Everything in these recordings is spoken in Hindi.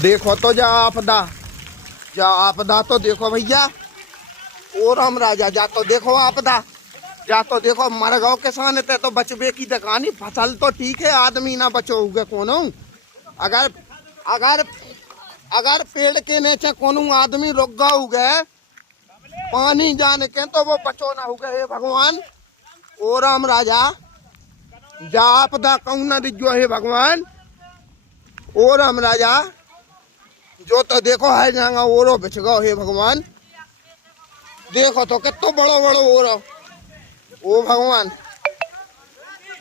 देखो तो जा आपदा तो देखो भैया। ओ राम राजा जा तो देखो आपदा, जा तो देखो मर गओ किसान ते तो बचबे की दकानी। फसल तो ठीक है, आदमी ना बचोगे कोनो। अगर अगर अगर पेड़ के नीचे कोनो आदमी रुक गओ गए पानी जान के तो वो बचो ना हो गए। भगवान ओ राम राजा जा आपदा कहूँ ना दिजो हे भगवान। ओ राम राजा जो तो देखो है जाएगा ओरो बिछ गओ हे भगवान। देखो तो कितो बड़ो बड़ो ओरो। ओ भगवान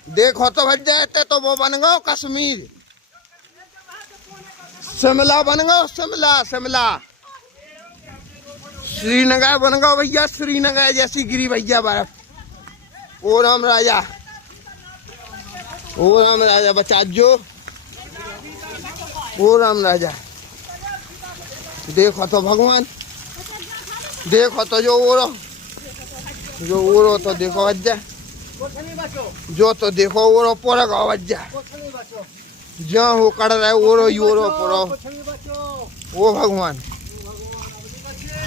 देखो तो भज जाते तो वो बन गओ कश्मीर, शिमला बन गओ शिमला श्रीनगर बन गओ भैया, श्रीनगर जैसी गिरी भैया बर्फ। ओ राम राजा बचा जो। ओ राम राजा देखो तो भगवान, देखो तो जो ओरो तो देखो बज्जा, जो तो देखो ओरो पूरा गाँव बज्जा जहाँ हो कड़ रहा है ओरो ही ओरो पूरा। ओ भगवान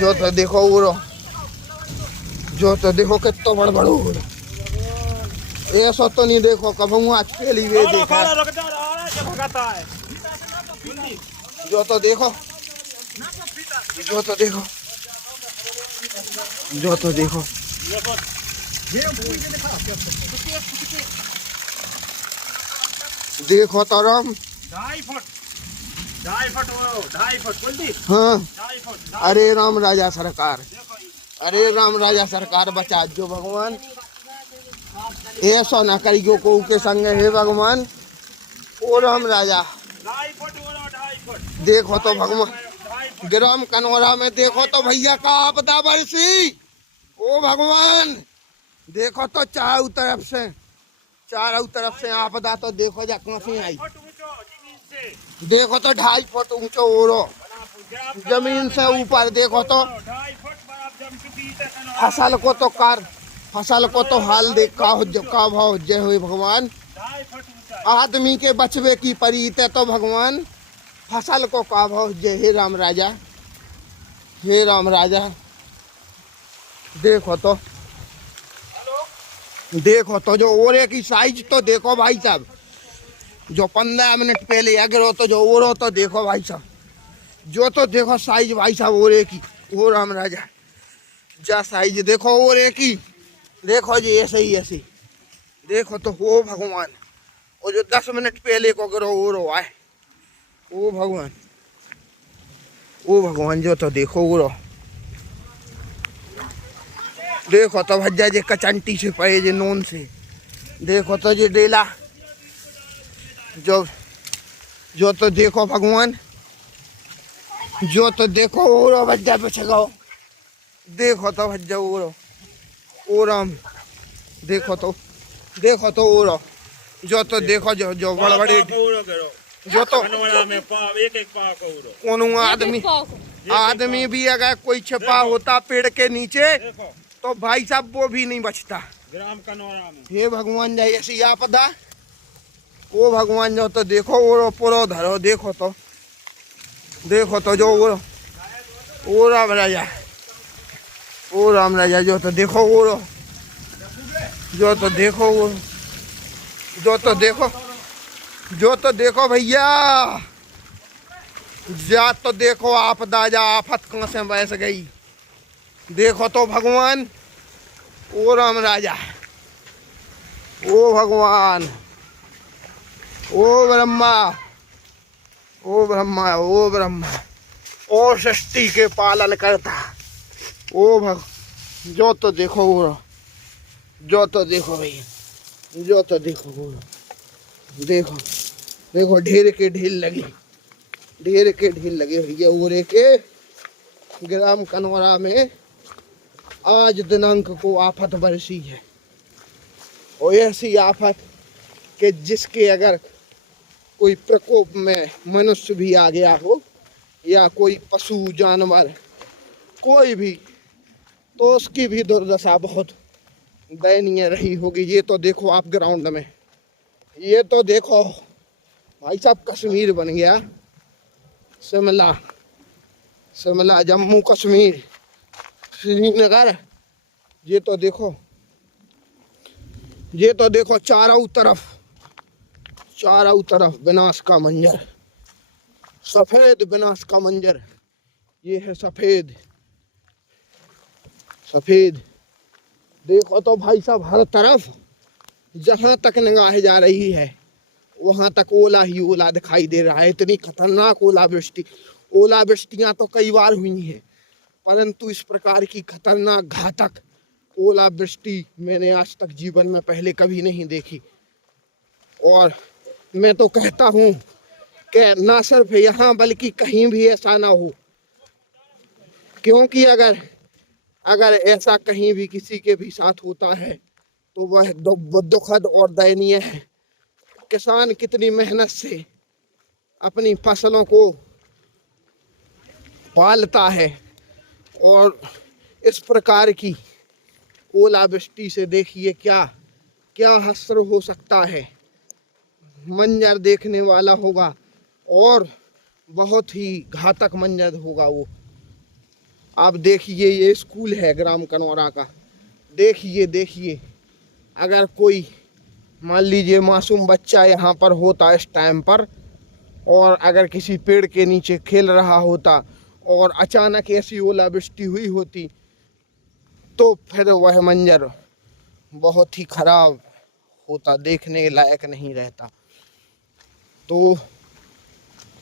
जो तो देखो ओरो, जो तो देखो कितना बड़ बड़ो ओरो। ऐसा तो नहीं देखो कभी आज पहली वे देखा। जो तो देखो, जो तो देखो, जो तो देखो देखो तो राम 2.5 फुट हाँ। अरे राम राजा सरकार, अरे राम राजा सरकार बचा जो भगवान। ऐसा ना करियो को के संग है भगवान। ओ राम राजा देखो तो भगवान ग्राम कनौरा में देखो तो भैया का आपदा बरसी। ओ भगवान देखो तो चारों तरफ से आपदा तो देखो जा कहाँ से आई। देखो तो 2.5 फुट ऊंचो ओरो जमीन से ऊपर। देखो तो फसल को तो हाल देख का भाव जय हुए भगवान। आदमी के बचवे की परीत है तो भगवान फसल को का भाव जय। हे राम राजा, हे राम राजा देखो तो जो ओरे की साइज तो देखो भाई साहब। जो 15 मिनट पहले अगर तो जो ओरो तो देखो भाई साहब, जो तो देखो साइज भाई साहब ओरे की। ओ राम राजा जा साइज देखो ओरे की, देखो जी ऐसे देखो तो हो भगवान। और जो 10 मिनट पहले को अगर ओरो आए ओ भगवान जो तो देखो ओरो। देखो तो भज्जा जे कचंटी से पे जे नोन से। देखो तो जे डेला जो तो देखो भगवान, जो तो देखो ओरो भज्जा पे छगाओ। देखो तो भज्जा ओरो। ओ राम देखो तो ओरो जो तो देखो जो बड़े बड़े जो तो कोनो आदमी भी अगर कोई छिपा होता पेड़ के नीचे तो भाई साहब वो भी नहीं बचता। ग्राम कनौरा में हे भगवान जाए ऐसी आपदा। ओ भगवान जो तो देखो ओरो पुरो धरो। देखो तो जो ओ राम राजा, ओ राम राजा जो तो देखो ओरो, जो तो देखो ओरो, जो तो देखो भैया। जा तो देखो आपदा जा आफत कहाँ से बस गई। देखो तो भगवान। ओ राम राजा, ओ भगवान, ओ ब्रह्मा, ओ ब्रह्मा, ओ ब्रह्मा, ओ सृष्टि के पालन करता। ओ जो तो देखो ओरो, जो तो देखो भैया, जो तो देखो ओरो। देखो ढेर के ढील लगी भैया ओरे के। ग्राम कनौरा में आज दिनांक को आफत बरसी है। और ऐसी आफत कि जिसके अगर कोई प्रकोप में मनुष्य भी आ गया हो या कोई पशु जानवर कोई भी, तो उसकी भी दुर्दशा बहुत दयनीय रही होगी। ये तो देखो आप ग्राउंड में, ये तो देखो भाई साहब कश्मीर बन गया। शिमला, शिमला, जम्मू कश्मीर, श्रीनगर, ये तो देखो, ये तो देखो चारों तरफ विनाश का मंजर, सफेद विनाश का मंजर। ये है सफेद, सफेद। देखो तो भाई साहब, हर तरफ जहां तक निगाह जा रही है वहां तक ओला ही ओला दिखाई दे रहा है। इतनी खतरनाक ओलावृष्टि, ओलावृष्टियां तो कई बार हुई हैं, परंतु इस प्रकार की खतरनाक घातक ओलावृष्टि मैंने आज तक जीवन में पहले कभी नहीं देखी। और मैं तो कहता हूँ कि ना सिर्फ यहाँ बल्कि कहीं भी ऐसा ना हो, क्योंकि अगर ऐसा कहीं भी किसी के भी साथ होता है तो वह दुखद और दयनीय है। किसान कितनी मेहनत से अपनी फसलों को पालता है और इस प्रकार की ओलावृष्टि से देखिए क्या क्या हश्र हो सकता है। मंजर देखने वाला होगा और बहुत ही घातक मंजर होगा वो। आप देखिए, ये स्कूल है ग्राम कनौरा का, देखिए अगर कोई मान लीजिए मासूम बच्चा यहाँ पर होता इस टाइम पर, और अगर किसी पेड़ के नीचे खेल रहा होता और अचानक ऐसी ओलावृष्टि हुई होती तो फिर वह मंजर बहुत ही खराब होता, देखने लायक नहीं रहता। तो